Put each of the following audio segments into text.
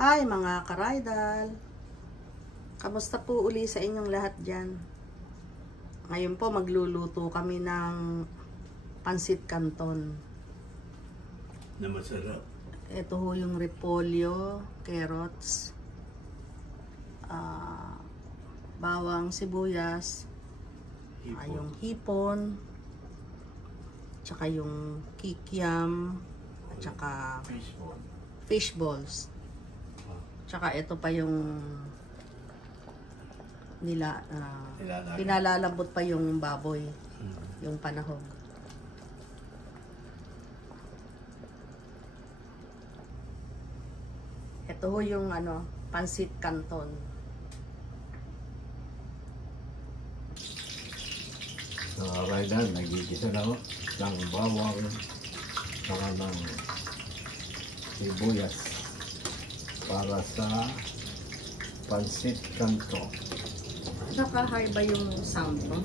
Hi mga karaydal! Kamusta po uli sa inyong lahat dyan? Ngayon po magluluto kami ng pansit canton. Na masarap. Ito ho yung repolyo, carrots, bawang, sibuyas, yung hipon, tsaka yung kikiam, at tsaka fish balls. Tsaka ito pa yung pinalalambot pa yung baboy, yung panahog. Ito ho yung pansit canton. Right now, nagigisa na ako ng bawang, saka ng sibuyas para sa pansit canton. Nakaka-high ba yung sound mo?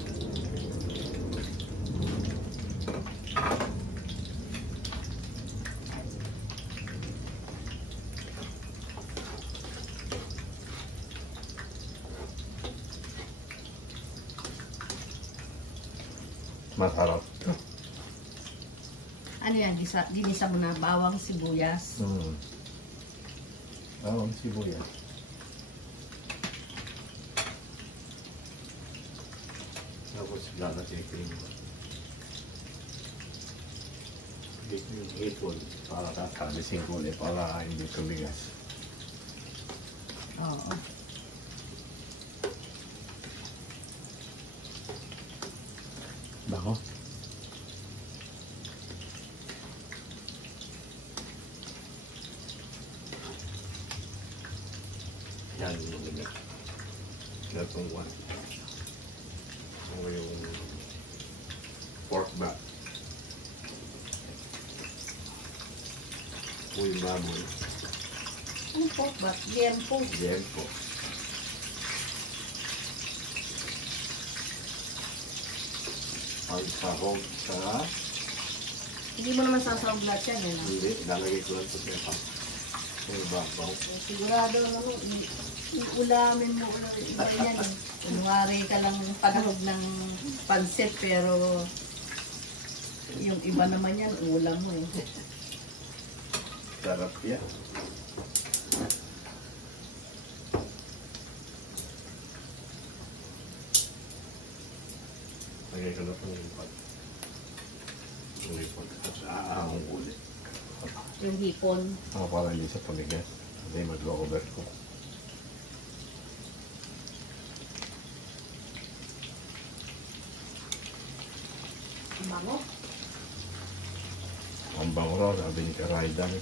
Masarap. Ano yan? Dinisa mo na bawang, sibuyas. Bawang, sibuyas. Tapos lalagay ko yung hipon para kakalisin ko ulit para hindi tumigas. Oo. Bako? Yan yung mga gatong one. O yung pork back. O yung baboy. Ano po ba? Liempo. Liempo. Pagsahog sa... Hindi mo naman sasawag lahat yan, eh. Hindi, lalagay ko lang sa pepang. May babaw. Sigurado naman, ulamin mo iba yan. Kunwari ka lang panahog ng pansit, pero yung iba naman yan, ulam mo eh. Sarap yan. Lagay ko na itong lipad. Yung lipad. Tapos aahong ulit. Yung hipon. Para hindi sa tumigas. Hindi mag-over ko. Ang bango. Ang bango raw, sabi ni Karaydan.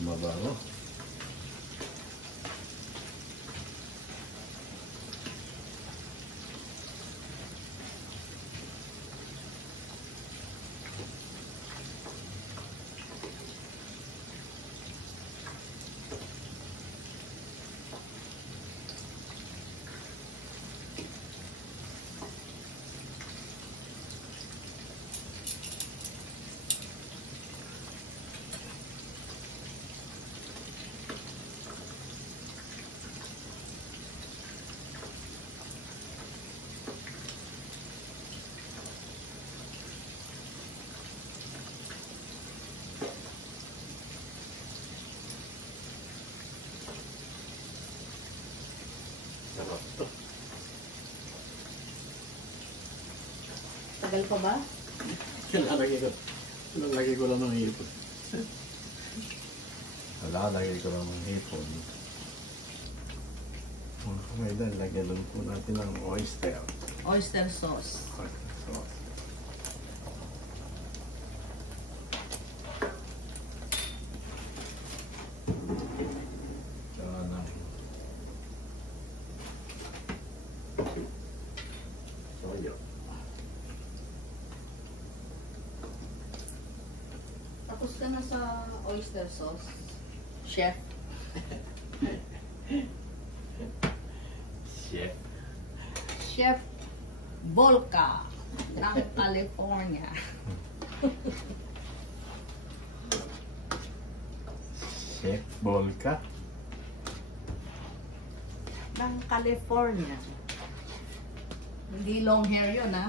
Mabango. Sarap to. Tagal pa ba? Lalagay ko lang ng hipon. Lalagay ko lang ng hipon. Mga kamailan, lagyan lang po natin ng oyster. Oyster sauce. Oyster sauce. Tsaka ng soyo. Tapos ka na sa oyster sauce, chef. Chef. Chef Volca ng California. Chef Volca. Ng California. Hindi long hair yun, ha?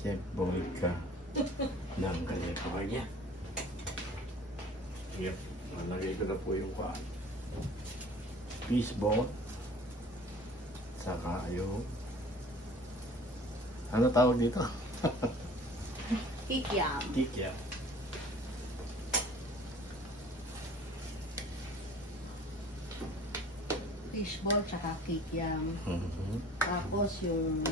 Chef Volca ng California. Yep. Nalagay ko na po yung fishball. Saka yung ano tawag dito? Kikiam. Kikiam. Fishball tsaka kikiam. Mhm. Tapos yung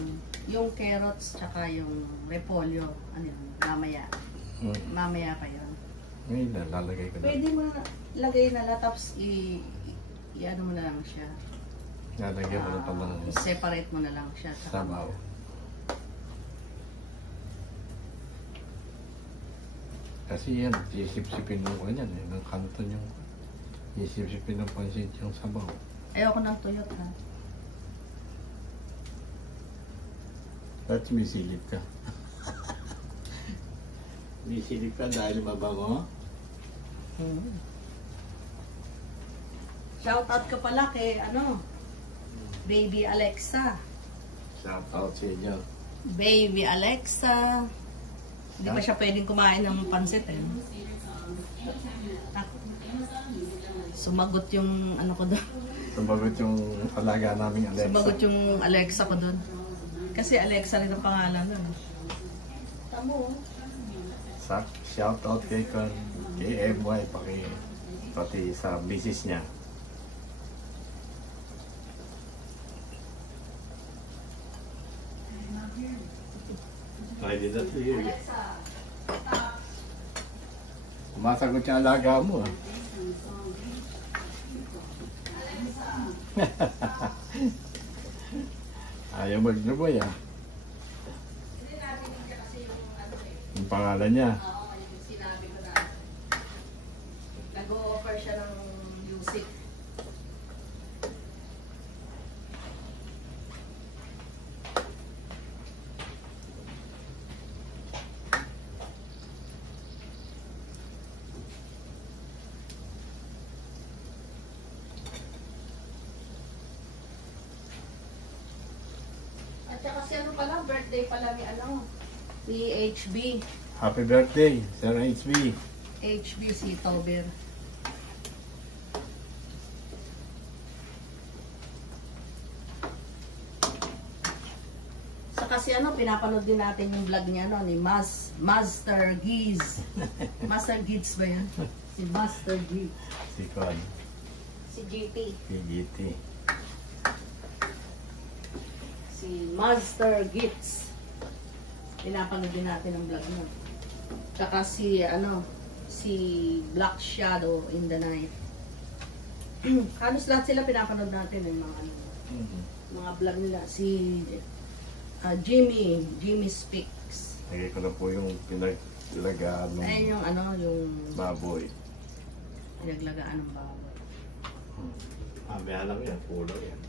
carrots tsaka yung repolyo. Ano yun? Mamaya. Mamaya pa yun. Ngayon na, lalagay ko na. Pwede mo na lagay na lang tapos i-ano mo na lang siya. Lalagyan mo na pa ng Separate mo na lang siya. Tsaka sabaw. Kasi yan, isip-sipin mo ko yan eh. Ng kanton yung isip-sipin ng pansit yung sabaw. Ayoko ng tuyot, ha? Ba't sumisilip ka? Sumisilip ka dahil mabango? Shout out ka pala kay Baby Alexa. Shout out sa inyo. Baby Alexa. Hindi ba siya pwedeng kumain ng pansit eh? Sumagot yung ko doon. Sumagot yung alaga naming Alexa. Sumagot yung Alexa ko doon. Kasi Alexa rin ang pangalan doon. Tamo. Shout out kay MY pati sa business niya. I did that to you. Kumasagot yung alaga mo. Ayaw magluboy ah. Yung pangalan niya. Oo, yung sinabi ko na. Nag-o-offer siya ng music. At saka si birthday pala ni HB. Happy birthday, Sir HB. HB si Tober. Sa kasi pinapanood din natin yung vlog niya ni Master Giz. Master Giz ba yan? Si Master Giz. Si Con. Si GT. Si GT. Si Master Giz. Pinapanood din natin ang vlog niya. Tsaka si Black Shadow in the Night. Halos lahat sila pinapanood natin yung mga vlog nila. Si Jimmy Speaks. Lagay ko na po yung pinaglagaan ng Ayun yung baboy. pinaglagaan ng baboy. May alam yan, pulo yan.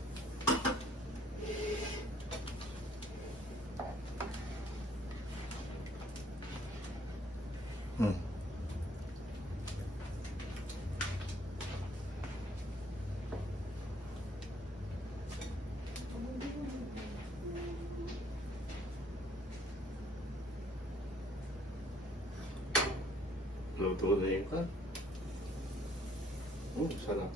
Luto na yung kan. Sarap.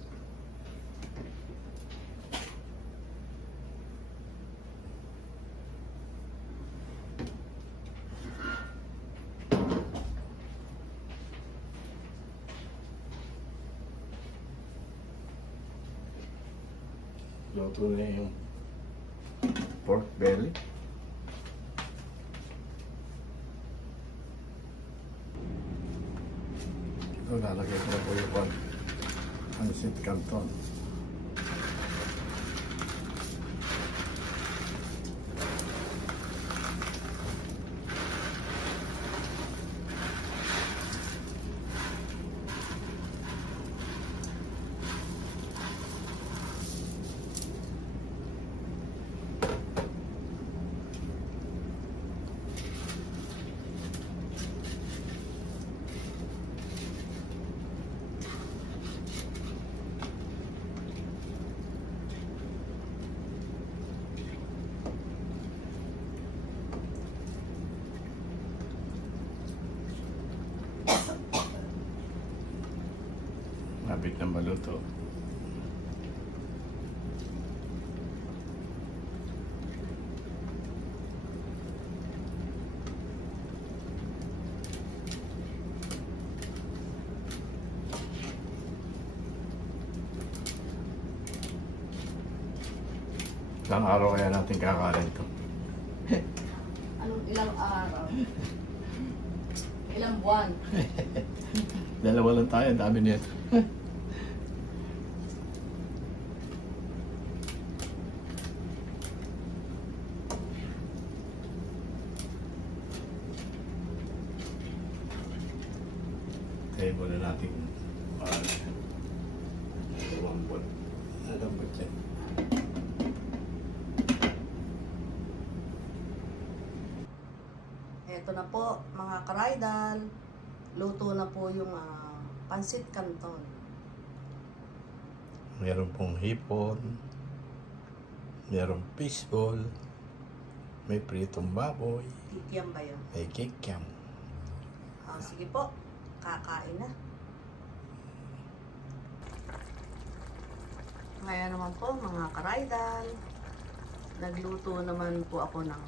Luto na yung pork belly. Ito, lalagay ko na po yung pancit canton. Mabit na maluto. Ilang araw kaya natin kakain to? Anong ilang araw? Ilang buwan? Dalawa lang tayo, dami nito. Kaya muna natin lumambot. Lumambot siya. Eto na po, mga karaydal. Luto na po yung pancit canton. Meron pong hipon. Meron fishball. May pritong baboy. Kikiam ba yun? May kikiam. Sige po, kakain na. Ngayon naman po, mga karaydal. Nagluto naman po ako ng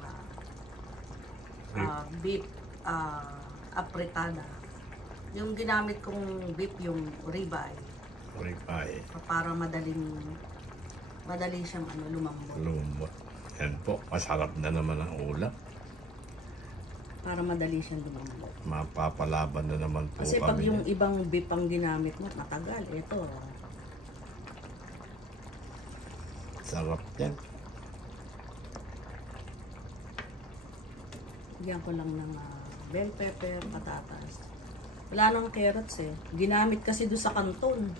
beef apretada. Yung ginamit kong beef, yung ribeye. Ribeye. Para madali siyang lumambot. Lumambot. Yan po, masarap na naman ang ulam. Para madali siyang lumambot. Mapapalaban na naman po Kasi kami. pag yung ibang beef ang ginamit mo, matagal. Ito. Sarap yan. Bigyan ko lang ng bell pepper, patatas. Wala nang carrots eh. Ginamit kasi doon sa kanton.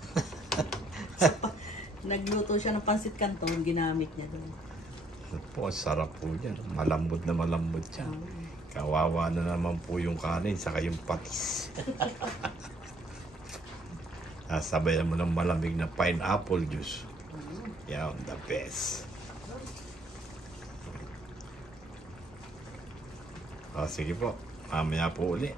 Nagluto siya ng pancit canton, ginamit niya doon. Po, sarap po yan. Malambot na malambot yan. Kawawa na naman po yung kanin, saka yung patis. Sabayan mo ng malamig na pineapple juice. Yan, the best. Sige po, mamaya po ulit.